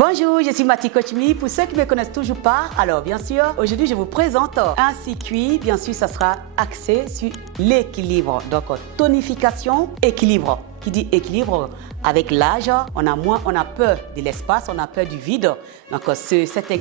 Bonjour, je suis Mathie Coach Me. Pour ceux qui ne me connaissent toujours pas, alors bien sûr, aujourd'hui je vous présente un circuit. Bien sûr, ça sera axé sur l'équilibre. Donc, tonification, équilibre. Qui dit équilibre, avec l'âge, on a peur de l'espace, on a peur du vide. Donc, ce circuit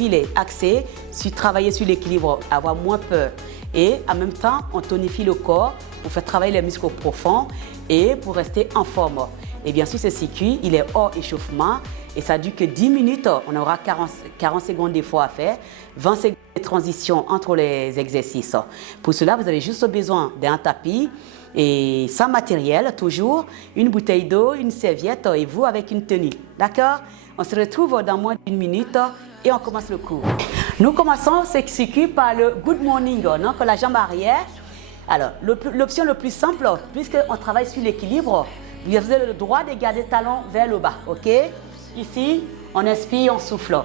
il est axé sur travailler sur l'équilibre, avoir moins peur. Et en même temps, on tonifie le corps pour faire travailler les muscles profonds et pour rester en forme. Et bien sûr, ce circuit, il est hors échauffement et ça dure que 10 minutes. On aura 40 secondes d'effort à faire, 20 secondes de transition entre les exercices. Pour cela, vous avez juste besoin d'un tapis et sans matériel, toujours une bouteille d'eau, une serviette et vous avec une tenue. D'accord? On se retrouve dans moins d'une minute et on commence le cours. Nous commençons ce circuit par le good morning, donc la jambe arrière. Alors, l'option le plus simple, puisqu'on travaille sur l'équilibre, vous avez le droit de garder le talon vers le bas, ok? Ici, on inspire, on souffle.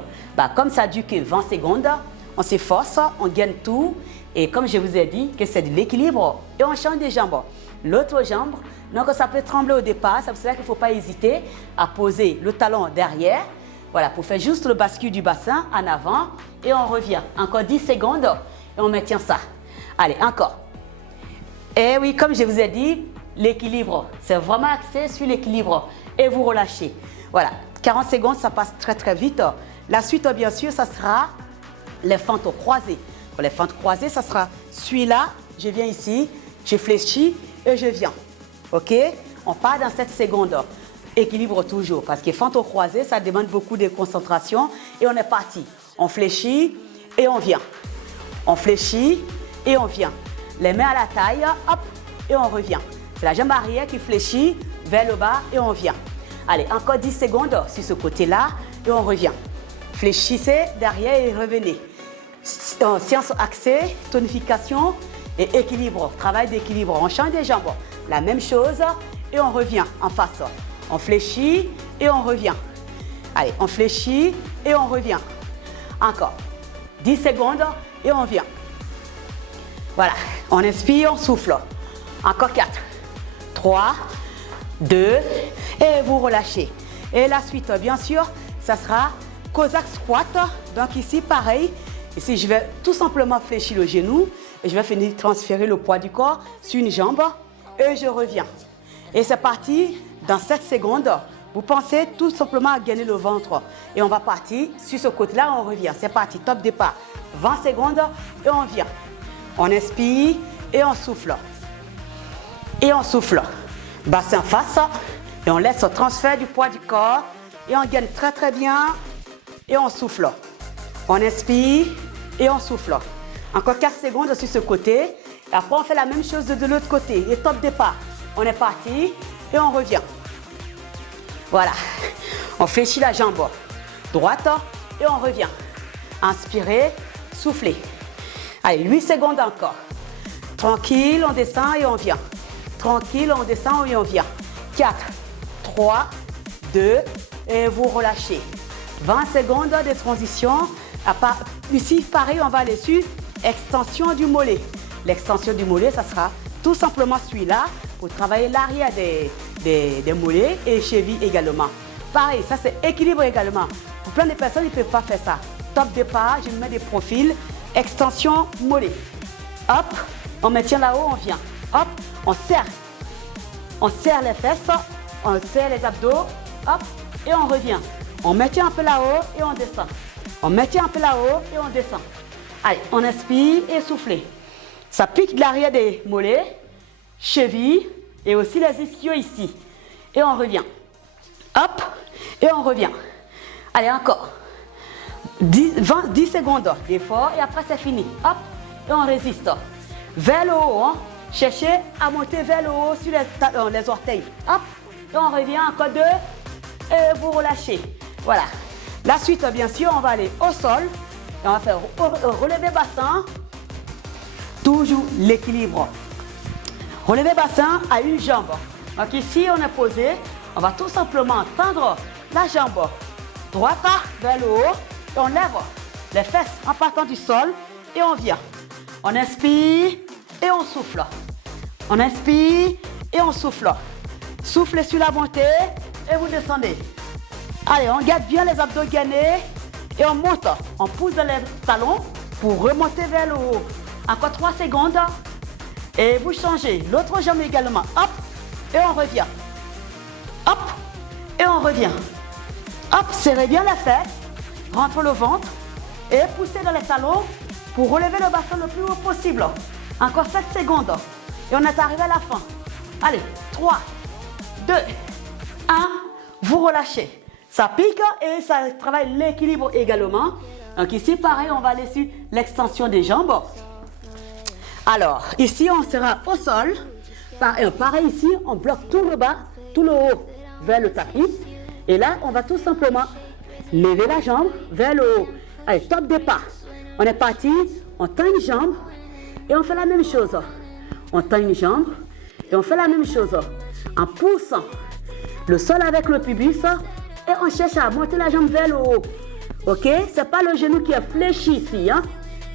Comme ça dure que 20 secondes, on s'efforce, on gagne tout. Et comme je vous ai dit, que c'est de l'équilibre. Et on change de jambe. L'autre jambe, donc ça peut trembler au départ. C'est pour cela qu'il ne faut pas hésiter à poser le talon derrière. Voilà, pour faire juste le bascule du bassin en avant. Et on revient. Encore 10 secondes et on maintient ça. Allez, encore. Et oui, comme je vous ai dit, l'équilibre, c'est vraiment axé sur l'équilibre et vous relâchez. Voilà, 40 secondes, ça passe très très vite. La suite, bien sûr, ça sera les fentes croisées. Pour les fentes croisées, ça sera celui-là, je viens ici, je fléchis et je viens. Ok? On part dans 7 secondes. Équilibre toujours, parce que fentes croisées, ça demande beaucoup de concentration et on est parti. On fléchit et on vient. On fléchit et on vient. Les mains à la taille, hop, et on revient. C'est la jambe arrière qui fléchit vers le bas et on vient. Allez, encore 10 secondes sur ce côté-là et on revient. Fléchissez derrière et revenez. Séance axée, tonification et équilibre. Travail d'équilibre. On change des jambes. La même chose et on revient en face. On fléchit et on revient. Allez, on fléchit et on revient. Encore 10 secondes et on vient. Voilà, on inspire, on souffle. Encore 4, 3, 2, et vous relâchez. Et la suite, bien sûr, ça sera Cossack Squat. Donc ici, pareil. Ici, je vais tout simplement fléchir le genou. Et je vais finir transférer le poids du corps sur une jambe. Et je reviens. Et c'est parti. Dans 7 secondes, vous pensez tout simplement à gagner le ventre. Et on va partir sur ce côté-là, on revient. C'est parti, top départ. 20 secondes et on vient. On inspire et on souffle. Et on souffle. Bassin face. Et on laisse le transfert du poids du corps. Et on gagne très très bien. Et on souffle. On inspire et on souffle. Encore 4 secondes sur ce côté. Et après on fait la même chose de l'autre côté. Et top départ. On est parti et on revient. Voilà. On fléchit la jambe droite et on revient. Inspirez, soufflez. Allez, 8 secondes encore. Tranquille, on descend et on vient. Tranquille, on descend et on vient. 4, 3, 2 et vous relâchez. 20 secondes de transition. Ici, pareil, on va aller sur extension du mollet. L'extension du mollet, ça sera tout simplement celui-là pour travailler l'arrière des mollets et chevilles également. Pareil, ça c'est équilibre également. Pour plein de personnes, ils ne peuvent pas faire ça. Top départ, je mets des profils. Extension mollet. Hop, on maintient là-haut, on vient. Hop, on serre. On serre les fesses, on serre les abdos. Hop, et on revient. On maintient un peu là-haut et on descend. On maintient un peu là-haut et on descend. Allez, on inspire et soufflez. Ça pique de l'arrière des mollets, chevilles et aussi les ischios ici. Et on revient. Hop, et on revient. Allez, encore. 10 secondes d'effort et après c'est fini. Hop, et on résiste. Vers le haut, hein. Cherchez à monter vers le haut sur les orteils. Hop, et on revient encore 2 et vous relâchez. Voilà. La suite, bien sûr, on va aller au sol et on va faire relever bassin. Toujours l'équilibre. Relever bassin à une jambe. Donc ici, on est posé. On va tout simplement tendre la jambe droite vers le haut. Et on lève les fesses en partant du sol et on vient. On inspire et on souffle. On inspire et on souffle. Soufflez sur la montée et vous descendez. Allez, on garde bien les abdos gainés et on monte. On pousse dans les talons pour remonter vers le haut. Encore 3 secondes. Et vous changez l'autre jambe également. Hop, et on revient. Hop, et on revient. Hop, serrez bien la fesse. Rentre le ventre. Et poussez dans les talons pour relever le bassin le plus haut possible. Encore 7 secondes. Et on est arrivé à la fin. Allez, 3, 2, 1. Vous relâchez. Ça pique et ça travaille l'équilibre également. Donc ici, pareil, on va aller sur l'extension des jambes. Alors, ici, on sera au sol. Pareil ici, on bloque tout le bas, tout le haut vers le tapis. Et là, on va tout simplement lever la jambe vers le haut. Allez, top départ. On est parti, on tend une jambe et on fait la même chose. On tend une jambe et on fait la même chose. En poussant le sol avec le pubis et on cherche à monter la jambe vers le haut. Ok? Ce n'est pas le genou qui est fléchi ici. Hein?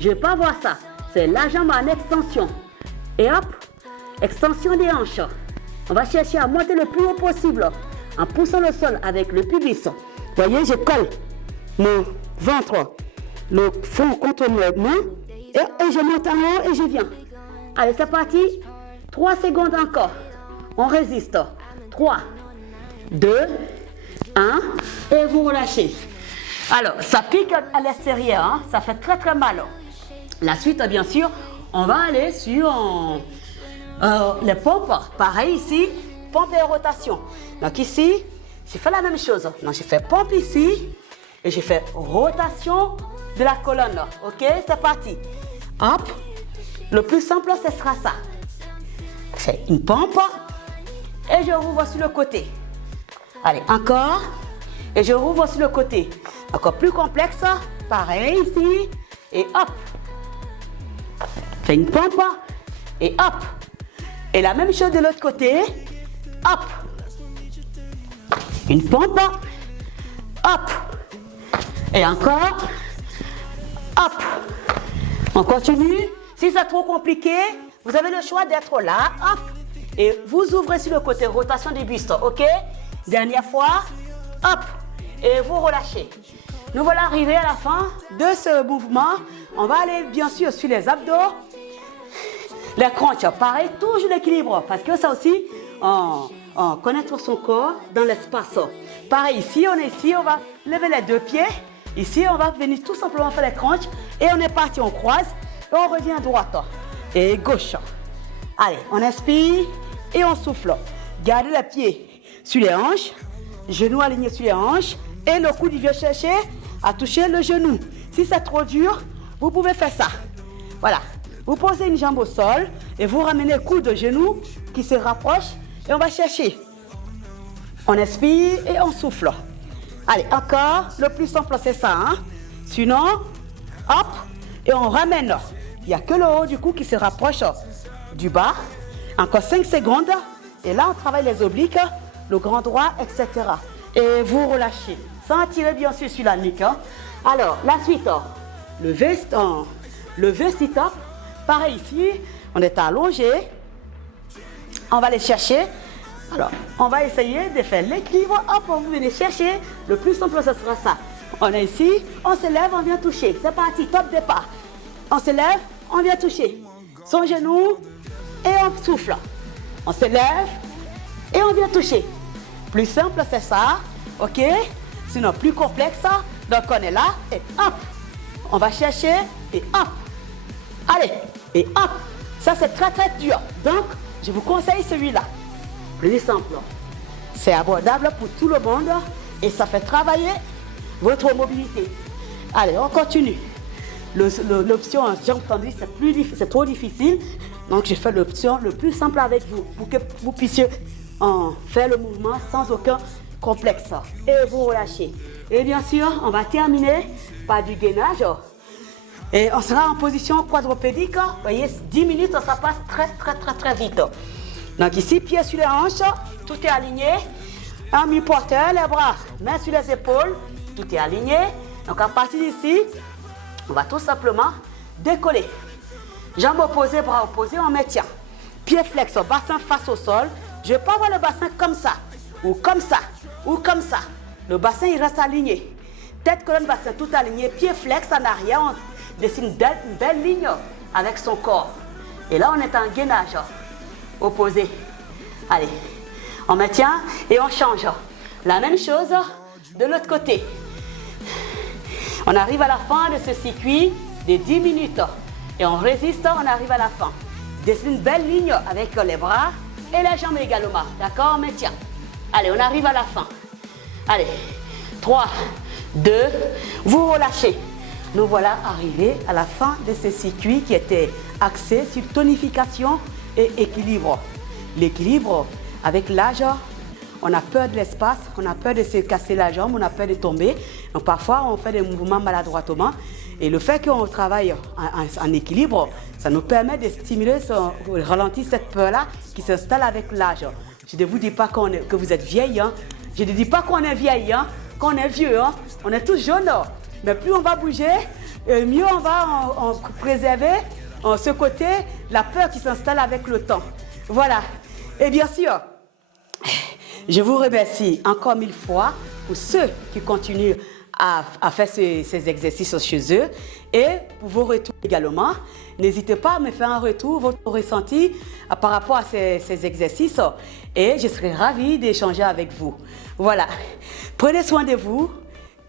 Je ne vais pas voir ça. C'est la jambe en extension. Et hop, extension des hanches. On va chercher à monter le plus haut possible en poussant le sol avec le pubis. Vous voyez, je colle mon ventre, le fond contre mes mains et je monte en haut et je viens. Allez, c'est parti. 3 secondes encore. On résiste. 3, 2, 1 et vous relâchez. Alors, ça pique à l'extérieur, hein? Ça fait très très mal. La suite, bien sûr, on va aller sur les pompes. Pareil ici, pompe et rotation. Donc ici, j'ai fait la même chose. Donc j'ai fait pompe ici et j'ai fait rotation de la colonne. Ok, c'est parti. Hop, le plus simple, ce sera ça. Je fais une pompe et je rouvre sur le côté. Allez, encore. Et je rouvre sur le côté. Encore plus complexe. Pareil ici. Et hop. Fais une pompe. Et hop. Et la même chose de l'autre côté. Hop. Une pompe. Hop. Et encore. Hop. On continue. Si c'est trop compliqué, vous avez le choix d'être là. Hop. Et vous ouvrez sur le côté. Rotation du buste. Ok? Dernière fois. Hop. Et vous relâchez. Nous voilà arrivés à la fin de ce mouvement. On va aller bien sûr sur les abdos. Les crunchs, pareil, toujours l'équilibre. Parce que ça aussi, connaître son corps dans l'espace. Pareil, ici, on va lever les 2 pieds. Ici, on va venir tout simplement faire les crunchs. Et on est parti, on croise. Et on revient à droite. Et gauche. Allez, on inspire et on souffle. Gardez les pieds sur les hanches. Genoux alignés sur les hanches. Et le coude, il vient chercher à toucher le genou. Si c'est trop dur, vous pouvez faire ça. Voilà. Vous posez une jambe au sol et vous ramenez le coude de genou qui se rapproche. Et on va chercher. On inspire et on souffle. Allez, encore. Le plus simple, c'est ça. Hein? Sinon, hop, et on ramène. Il n'y a que le haut du cou qui se rapproche du bas. Encore 5 secondes. Et là, on travaille les obliques, le grand droit, etc. Et vous relâchez. Sans tirer bien sûr sur la nuque. Hein. Alors, la suite. Le V-sit-up. Pareil ici. On est allongé. On va aller chercher. Alors, on va essayer de faire l'équilibre. Hop, vous venez chercher. Le plus simple, ce sera ça. On est ici. On se lève, on vient toucher. C'est parti, top départ. On se lève, on vient toucher. Son genou. Et on souffle. On se lève. Et on vient toucher. Plus simple, c'est ça. Ok? Sinon, plus complexe. Donc, on est là. Et hop. On va chercher. Et hop. Allez. Et hop. Ça, c'est très, très dur. Donc, je vous conseille celui-là. Plus simple. C'est abordable pour tout le monde. Et ça fait travailler votre mobilité. Allez, on continue. L'option en jambe tendue, c'est trop difficile. Donc, j'ai fait l'option le plus simple avec vous. Pour que vous puissiez faire le mouvement sans aucun complexe. Et vous relâchez. Et bien sûr, on va terminer par du gainage. Et on sera en position quadrupédique. Vous voyez, 10 minutes, ça passe très, très, très, très vite. Donc ici, pieds sur les hanches, tout est aligné. Un mi-porteur, les bras, mains sur les épaules, tout est aligné. Donc à partir d'ici, on va tout simplement décoller. Jambes opposées, bras opposés, on maintient. Pieds flex, bassin face au sol. Je ne vais pas avoir le bassin comme ça, ou comme ça, ou comme ça. Le bassin, il reste aligné. Tête, colonne, bassin, tout aligné. Pied flex en arrière. On dessine une belle ligne avec son corps. Et là, on est en gainage opposé. Allez, on maintient et on change. La même chose de l'autre côté. On arrive à la fin de ce circuit de 10 minutes. Et on résiste, on arrive à la fin. Dessine une belle ligne avec les bras et les jambes également. D'accord, on maintient. Allez, on arrive à la fin. Allez, 3, 2, vous relâchez. Nous voilà arrivés à la fin de ce circuit qui était axé sur tonification et équilibre. L'équilibre, avec l'âge, on a peur de l'espace, on a peur de se casser la jambe, on a peur de tomber. Donc parfois, on fait des mouvements maladroitement. Et le fait qu'on travaille en équilibre, ça nous permet de stimuler, ralentir cette peur-là qui s'installe avec l'âge. Je ne vous dis pas que vous êtes vieille, hein. Je ne dis pas qu'on est vieille, hein, qu'on est vieux. Hein. On est tous jeunes. Mais plus on va bouger, mieux on va en préserver ce côté, la peur qui s'installe avec le temps. Voilà. Et bien sûr, je vous remercie encore 1000 fois pour ceux qui continuent à faire ces exercices chez eux et pour vos retours également. N'hésitez pas à me faire un retour, votre ressenti par rapport à ces exercices et je serai ravie d'échanger avec vous. Voilà. Prenez soin de vous.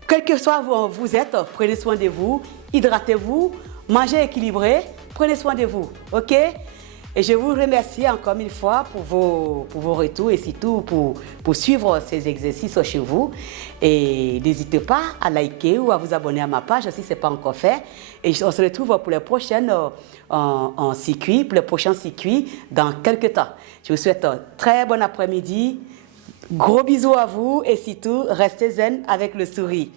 Quel que soit où vous êtes, prenez soin de vous, hydratez-vous, mangez équilibré, prenez soin de vous, ok? Et je vous remercie encore 1000 fois pour vos retours et surtout pour suivre ces exercices chez vous. Et n'hésitez pas à liker ou à vous abonner à ma page si ce n'est pas encore fait. Et on se retrouve pour les prochains circuits dans quelques temps. Je vous souhaite un très bon après-midi. Gros bisous à vous et surtout, restez zen avec le sourire.